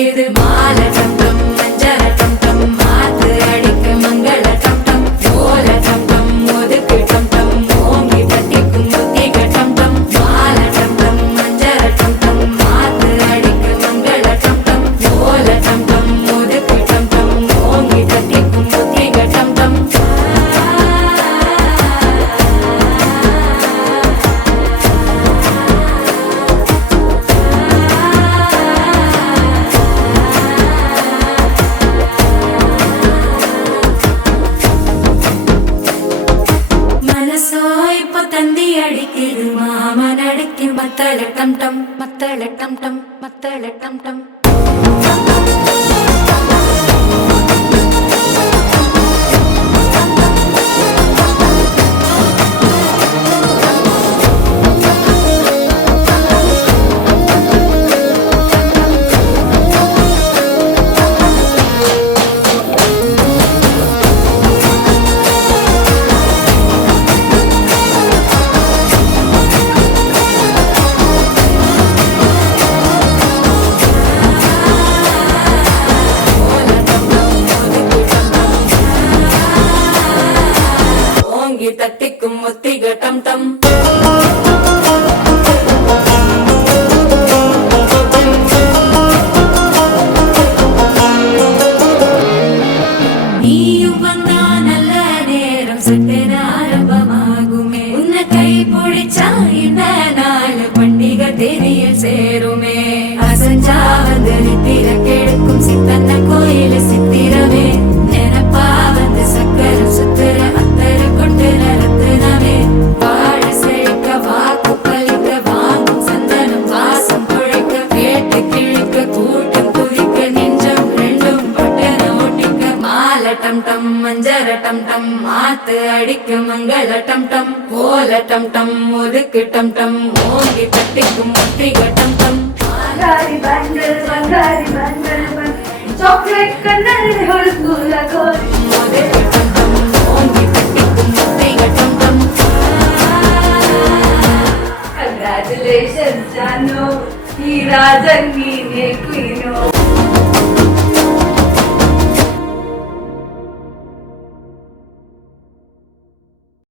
அடிக்குது மாலை டம் டம் மஞ்சள டம் டம் மாத்து அடிக்க மங்கள டம் டம் ஓல டம் டம் ஒதுக்கு டம் டம் ஓங்கி தட்டிக்கும் புத்திக டம் டம் மாலை டம் டம் மஞ்சள டம் டம் மாத்து அடிக்க மங்கள டம் டம் ஓல டம் டம் ஒதுக்கு டம் டம் ஓங்கி தட்டிக்கும் புத்திக டம் டம் தந்தி அடிக்குது மாமன் அடிக்கு மத்தள டம் டம் மத்தள டம் டம் மத்தள டம் டம் தட்டிக்கும் முத்திக டம் டம் நீயும் வந்தா நல்ல நேரம் சட்டென ஆரம்பமாகுமே உன்னை கை பிடிச்சா இந்த நாள் பண்டிகை தேதியில் சேருமே அசஞ்சா வந்து நித்திர கெடுக்கும் சித்தன்ன கோயில சித்திரமே நினப்பா வந்து சக்கர சுத்திர அத்தர கொண்டு நடத்துனவே வாழ செழிக்க வாக்கு பலிக்க வாங்கும் சந்தனம் வாசம் குழைக்க கேட்டு கிழிக்க கூட்டம் குதிக்க நெஞ்சம் ரெண்டும் பட்டன ஓட்டிக்க மாலை டம் டம் மஞ்சர டம் டம் மாத்து அடிக்க மங்கள டம் டம் ஓல டம் டம் ஒதுக்கு டம் டம் ஓங்கி தட்டிக்கும் முத்திக டம் டம் बंगारी बंगल चॉकलेट कन्नल हुलकुल गोरी ஒதுக்கு டம் டம் ஓங்கி தட்டிக்கும் முத்திக டம் டம் Congratulations, Janu. He Rajan, he Queen.